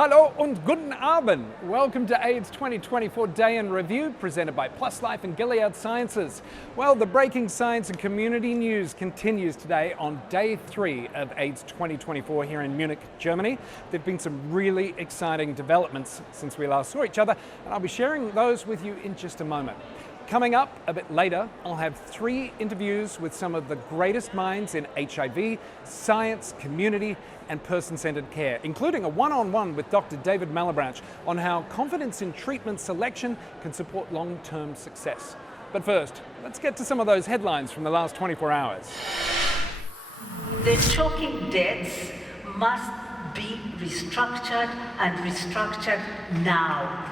Hallo und guten Abend. Welcome to AIDS 2024 Day in Review, presented by Plus Life and Gilead Sciences. Well, the breaking science and community news continues today on day 3 of AIDS 2024 here in Munich, Germany. There have been some really exciting developments since we last saw each other, and I'll be sharing those with you in just a moment. Coming up a bit later, I'll have 3 interviews with some of the greatest minds in HIV, science, community, and person-centered care, including a one-on-one with Dr. David Malebranche on how confidence in treatment selection can support long-term success. But first, let's get to some of those headlines from the last 24 hours. The choking deaths must be restructured and restructured now.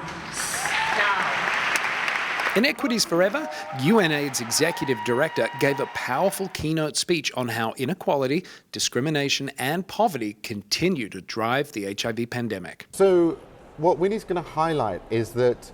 Inequities Forever, UNAIDS Executive Director gave a powerful keynote speech on how inequality, discrimination and poverty continue to drive the HIV pandemic. So what Winnie's going to highlight is that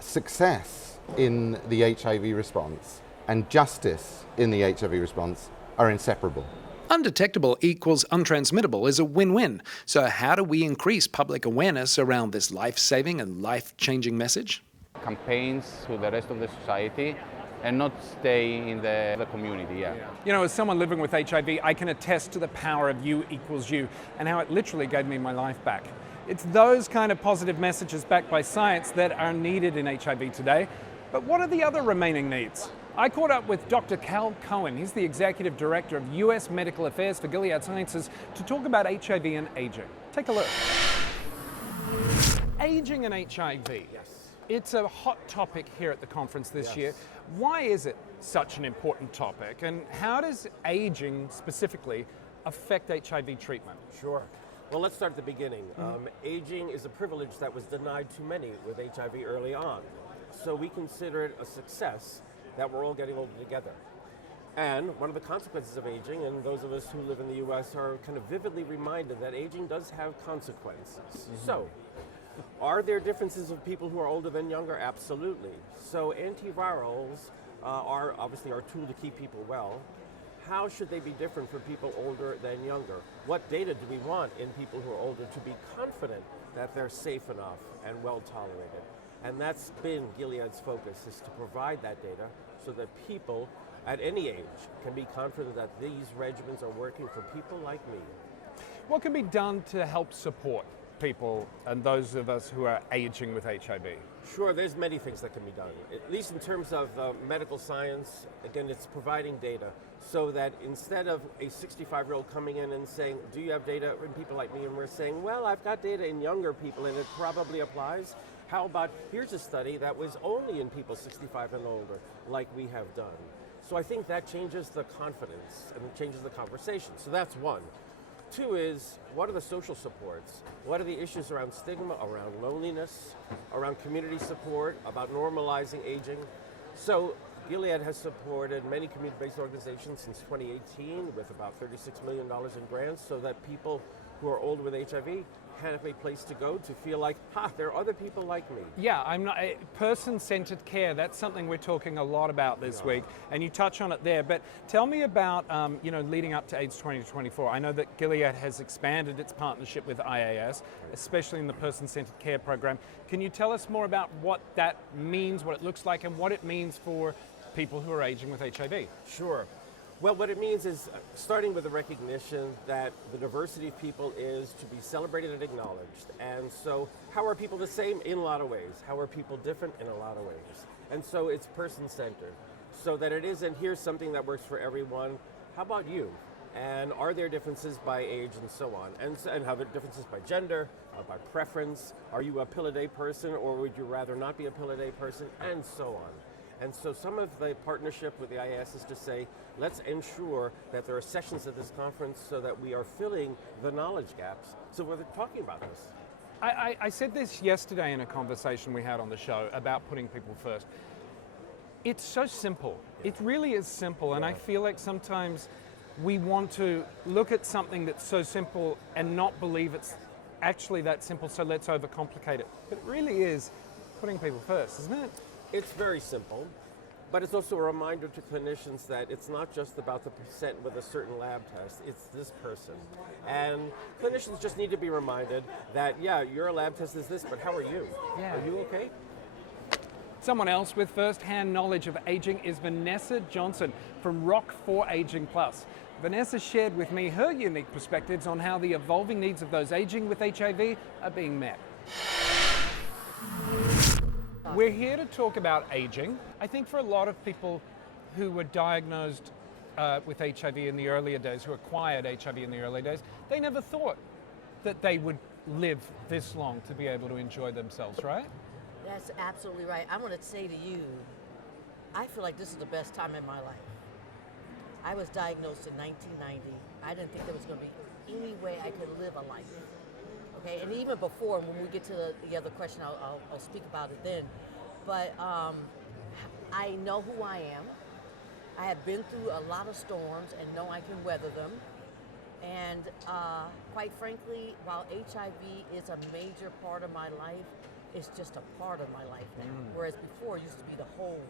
success in the HIV response and justice in the HIV response are inseparable. Undetectable equals untransmittable is a win-win. So how do we increase public awareness around this life-saving and life-changing message? Campaigns to the rest of the society and not stay in the community. You know, as someone living with HIV, I can attest to the power of U equals U and how it literally gave me my life back. It's those kind of positive messages backed by science that are needed in HIV today. But what are the other remaining needs? I caught up with Dr. Cal Cohen. He's the Executive Director of US Medical Affairs for Gilead Sciences to talk about HIV and aging. Take a look. Aging and HIV. Yes. It's a hot topic here at the conference this year. Why is it such an important topic, and how does aging specifically affect HIV treatment? Sure. Well, let's start at the beginning. Aging is a privilege that was denied to many with HIV early on. So we consider it a success that we're all getting older together. And one of the consequences of aging, and those of us who live in the US are kind of vividly reminded that aging does have consequences. So, are there differences of people who are older than younger? Absolutely. So antivirals are obviously our tool to keep people well. How should they be different for people older than younger? What data do we want in people who are older to be confident that they're safe enough and well tolerated? And that's been Gilead's focus, is to provide that data so that people at any age can be confident that these regimens are working for people like me. What can be done to help support people and those of us who are aging with HIV? Sure, there's many things that can be done. At least in terms of medical science, again, it's providing data so that instead of a 65-year-old coming in and saying, do you have data in people like me? And we're saying, well, I've got data in younger people and it probably applies. How about, here's a study that was only in people 65 and older, like we have done. So I think that changes the confidence and it changes the conversation. So that's one. 2 is, what are the social supports? What are the issues around stigma, around loneliness, around community support, about normalizing aging? So Gilead has supported many community-based organizations since 2018 with about $36 million in grants so that people who are older with HIV have a place to go to feel like, there are other people like me. Yeah, person-centered care, that's something we're talking a lot about this week, and you touch on it there, but tell me about, leading up to AIDS 2024. I know that Gilead has expanded its partnership with IAS, especially in the person-centered care program. Can you tell us more about what that means, what it looks like, and what it means for people who are aging with HIV? Sure. Well, what it means is starting with the recognition that the diversity of people is to be celebrated and acknowledged. And so how are people the same? In a lot of ways. How are people different? In a lot of ways. And so it's person-centered. So that it isn't, here's something that works for everyone. How about you? And are there differences by age and so on? And how there differences by gender, by preference? Are you a pill-a-day person or would you rather not be a pill-a-day person? And so on. And so some of the partnership with the IAS is to say, let's ensure that there are sessions at this conference so that we are filling the knowledge gaps. So we're talking about this. I said this yesterday in a conversation we had on the show about putting people first. It's so simple. It really is simple, and I feel like sometimes we want to look at something that's so simple and not believe it's actually that simple, so let's overcomplicate it. But it really is putting people first, isn't it? It's very simple. But it's also a reminder to clinicians that it's not just about the percent with a certain lab test, it's this person. And clinicians just need to be reminded that, yeah, your lab test is this, but how are you? Yeah. Are you okay? Someone else with first-hand knowledge of aging is Vanessa Johnson from Rock for Aging Plus. Vanessa shared with me her unique perspectives on how the evolving needs of those aging with HIV are being met. We're here to talk about aging. I think for a lot of people who were diagnosed with HIV in the earlier days, who acquired HIV in the early days, they never thought that they would live this long to be able to enjoy themselves, right? That's absolutely right. I want to say to you, I feel like this is the best time in my life. I was diagnosed in 1990. I didn't think there was going to be any way I could live a life. Okay, and even before, when we get to the other question, I'll speak about it then. But I know who I am. I have been through a lot of storms and know I can weather them. And quite frankly, while HIV is a major part of my life, it's just a part of my life now. Whereas before, it used to be the whole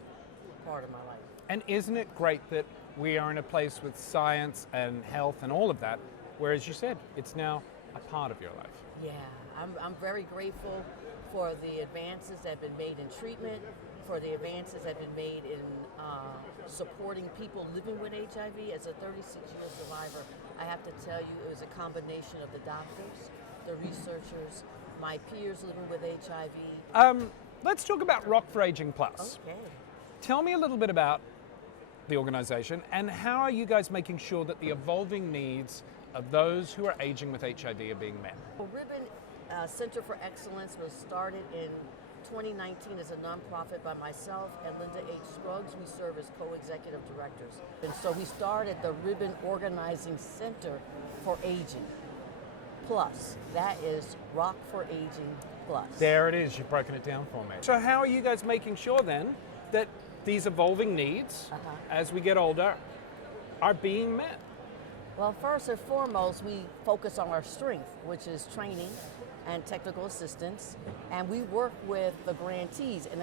part of my life. And isn't it great that we are in a place with science and health and all of that, where, as you said, it's now a part of your life? Yeah, I'm very grateful for the advances that have been made in treatment, for the advances that have been made in supporting people living with HIV. As a 36-year survivor, I have to tell you, it was a combination of the doctors, the researchers, my peers living with HIV. Let's talk about Rock for Aging Plus. Okay. Tell me a little bit about the organization and how are you guys making sure that the evolving needs of those who are aging with HIV are being met? Well, Ribbon Center for Excellence was started in 2019 as a nonprofit by myself and Linda H. Scruggs. We serve as co-executive directors. And so we started the Ribbon Organizing Center for Aging Plus. That is Rock for Aging Plus. There it is, you've broken it down for me. So how are you guys making sure then that these evolving needs, as we get older, are being met? Well, first and foremost, we focus on our strength, which is training and technical assistance, and we work with the grantees, and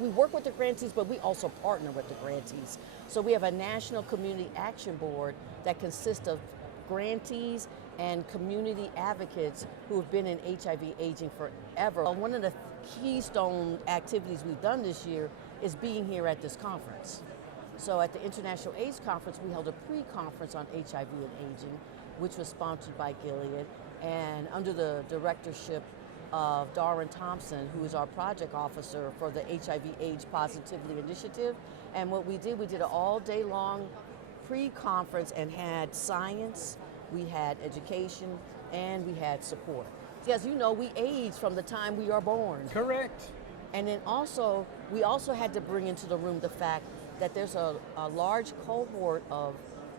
we work with the grantees, but we also partner with the grantees. So we have a national community action board that consists of grantees and community advocates who have been in HIV aging forever. One of the keystone activities we've done this year is being here at this conference. So at the International AIDS Conference, we held a pre-conference on HIV and aging, which was sponsored by Gilead, and under the directorship of Darwin Thompson, who is our project officer for the HIV AIDS Positivity Initiative. And what we did an all-day long pre-conference and had science, we had education, and we had support. As you know, we age from the time we are born. Correct. And then also, we also had to bring into the room the fact that there's a large cohort of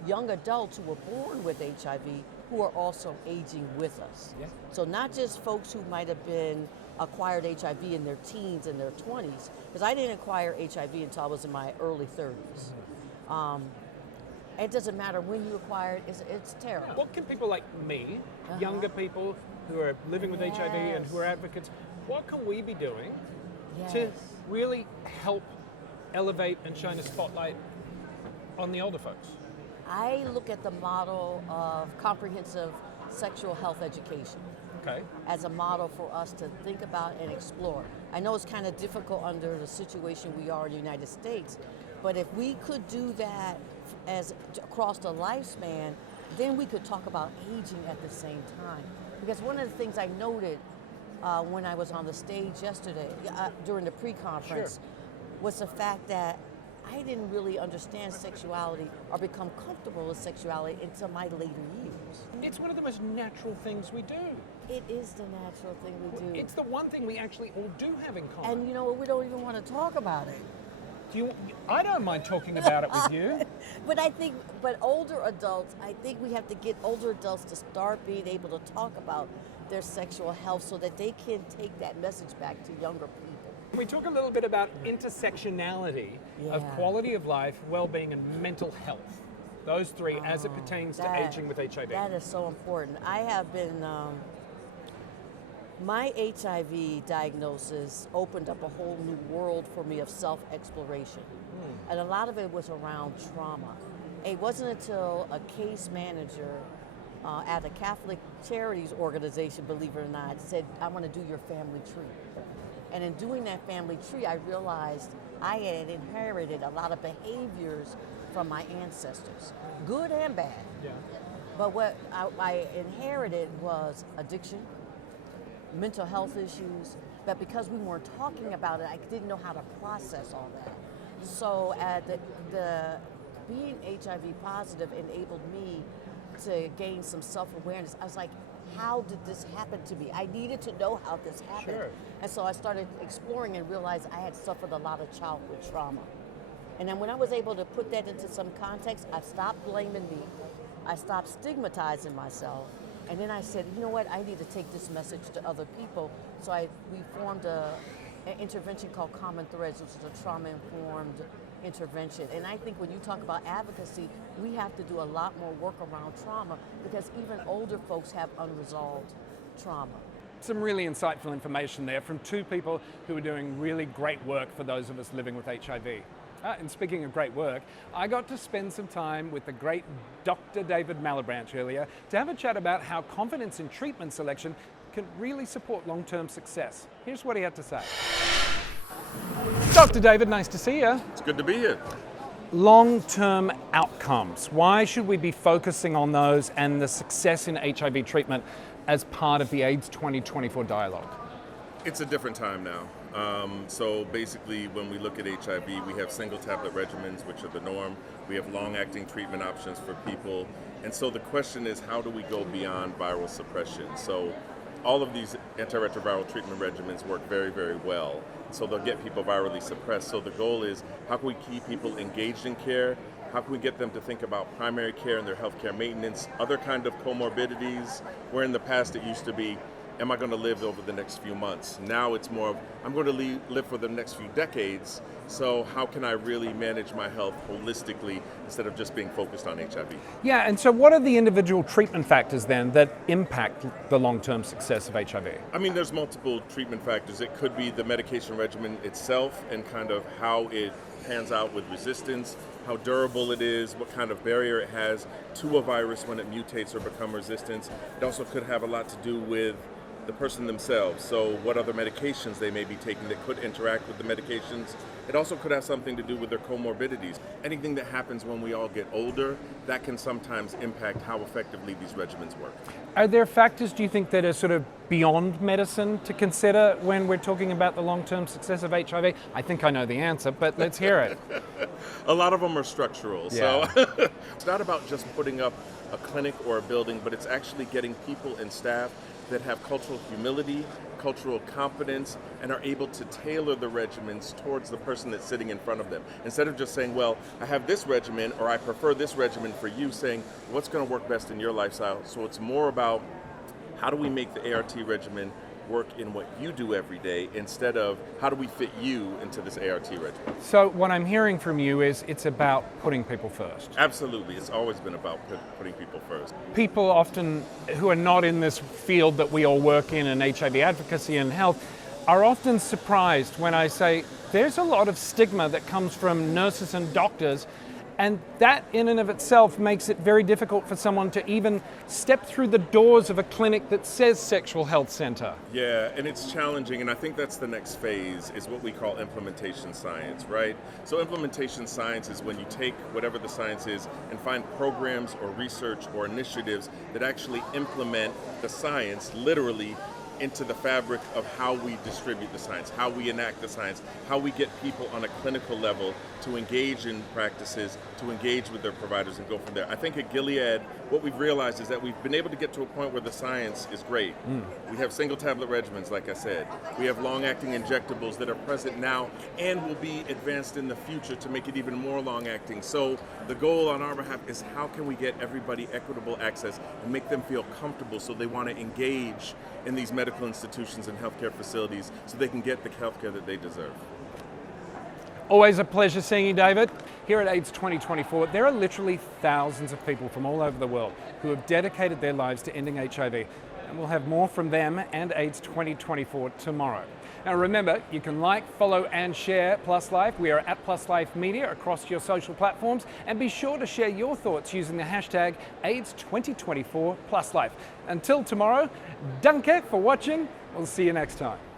young adults who were born with HIV who are also aging with us. Yeah. So not just folks who might have been acquired HIV in their teens and their 20s, because I didn't acquire HIV until I was in my early 30s. It doesn't matter when you acquire it, it's terrible. What can people like me, younger people who are living with HIV and who are advocates, what can we be doing to really help elevate and shine a spotlight on the older folks? I look at the model of comprehensive sexual health education as a model for us to think about and explore. I know it's kind of difficult under the situation we are in the United States, but if we could do that as across the lifespan, then we could talk about aging at the same time. Because one of the things I noted when I was on the stage yesterday during the pre-conference was the fact that I didn't really understand sexuality or become comfortable with sexuality until my later years. It's one of the most natural things we do. It is the natural thing we do. It's the one thing we actually all do have in common. And you know what, we don't even want to talk about it. I don't mind talking about it with you. But older adults, I think we have to get older adults to start being able to talk about their sexual health so that they can take that message back to younger people. We talk a little bit about intersectionality of quality of life, well-being, and mental health. Those three as it pertains to aging with HIV. That is so important. I have been My HIV diagnosis opened up a whole new world for me of self-exploration. And a lot of it was around trauma. It wasn't until a case manager at a Catholic charities organization, believe it or not, said, I want to do your family tree. And in doing that family tree, I realized I had inherited a lot of behaviors from my ancestors, good and bad. Yeah. But what I inherited was addiction, mental health issues, but because we weren't talking about it, I didn't know how to process all that. So the being HIV positive enabled me to gain some self-awareness. I was like, how did this happen to me? I needed to know how this happened. Sure. And so I started exploring and realized I had suffered a lot of childhood trauma. And then when I was able to put that into some context, I stopped blaming me. I stopped stigmatizing myself. And then I said, you know what, I need to take this message to other people. So we formed an intervention called Common Threads, which is a trauma-informed intervention. And I think when you talk about advocacy, we have to do a lot more work around trauma because even older folks have unresolved trauma. Some really insightful information there from two people who are doing really great work for those of us living with HIV. And speaking of great work, I got to spend some time with the great Dr. David Malebranche earlier to have a chat about how confidence in treatment selection can really support long-term success. Here's what he had to say. Dr. David, nice to see you. It's good to be here. Long-term outcomes. Why should we be focusing on those and the success in HIV treatment as part of the AIDS 2024 dialogue? It's a different time now. So basically, when we look at HIV, we have single tablet regimens, which are the norm. We have long-acting treatment options for people. And so the question is, how do we go beyond viral suppression? So all of these antiretroviral treatment regimens work very, very well. So they'll get people virally suppressed. So the goal is, how can we keep people engaged in care? How can we get them to think about primary care and their healthcare maintenance, other kind of comorbidities, where in the past it used to be, am I going to live over the next few months? Now it's more of, I'm going to live for the next few decades, so how can I really manage my health holistically instead of just being focused on HIV? Yeah, and so what are the individual treatment factors then that impact the long-term success of HIV? I mean, there's multiple treatment factors. It could be the medication regimen itself and kind of how it pans out with resistance, how durable it is, what kind of barrier it has to a virus when it mutates or becomes resistant. It also could have a lot to do with the person themselves, so what other medications they may be taking that could interact with the medications. It also could have something to do with their comorbidities. Anything that happens when we all get older, that can sometimes impact how effectively these regimens work. Are there factors, do you think, that are sort of beyond medicine to consider when we're talking about the long-term success of HIV? I think I know the answer, but let's hear it. A lot of them are structural. Yeah. So it's not about just putting up a clinic or a building, but it's actually getting people and staff that have cultural humility, cultural competence, and are able to tailor the regimens towards the person that's sitting in front of them. Instead of just saying, well, I have this regimen, or I prefer this regimen for you, saying, what's going to work best in your lifestyle? So it's more about, how do we make the ART regimen work in what you do every day, instead of how do we fit you into this ART regimen? So what I'm hearing from you is it's about putting people first. Absolutely. It's always been about putting people first. People often who are not in this field that we all work in HIV advocacy and health, are often surprised when I say there's a lot of stigma that comes from nurses and doctors, and that in and of itself makes it very difficult for someone to even step through the doors of a clinic that says sexual health center. Yeah, and it's challenging, and I think that's the next phase, is what we call implementation science, right? So implementation science is when you take whatever the science is and find programs or research or initiatives that actually implement the science literally into the fabric of how we distribute the science, how we enact the science, how we get people on a clinical level to engage in practices, to engage with their providers and go from there. I think at Gilead, what we've realized is that we've been able to get to a point where the science is great. We have single tablet regimens, like I said. We have long-acting injectables that are present now and will be advanced in the future to make it even more long-acting. So the goal on our behalf is, how can we get everybody equitable access and make them feel comfortable so they want to engage in these medical institutions and healthcare facilities so they can get the healthcare that they deserve. Always a pleasure seeing you, David. Here at AIDS 2024, there are literally thousands of people from all over the world who have dedicated their lives to ending HIV. and we'll have more from them and AIDS 2024 tomorrow. Now remember, you can like, follow and share Plus Life. We are at Plus Life Media across your social platforms, and be sure to share your thoughts using the hashtag AIDS 2024 Plus Life. Until tomorrow, danke for watching. We'll see you next time.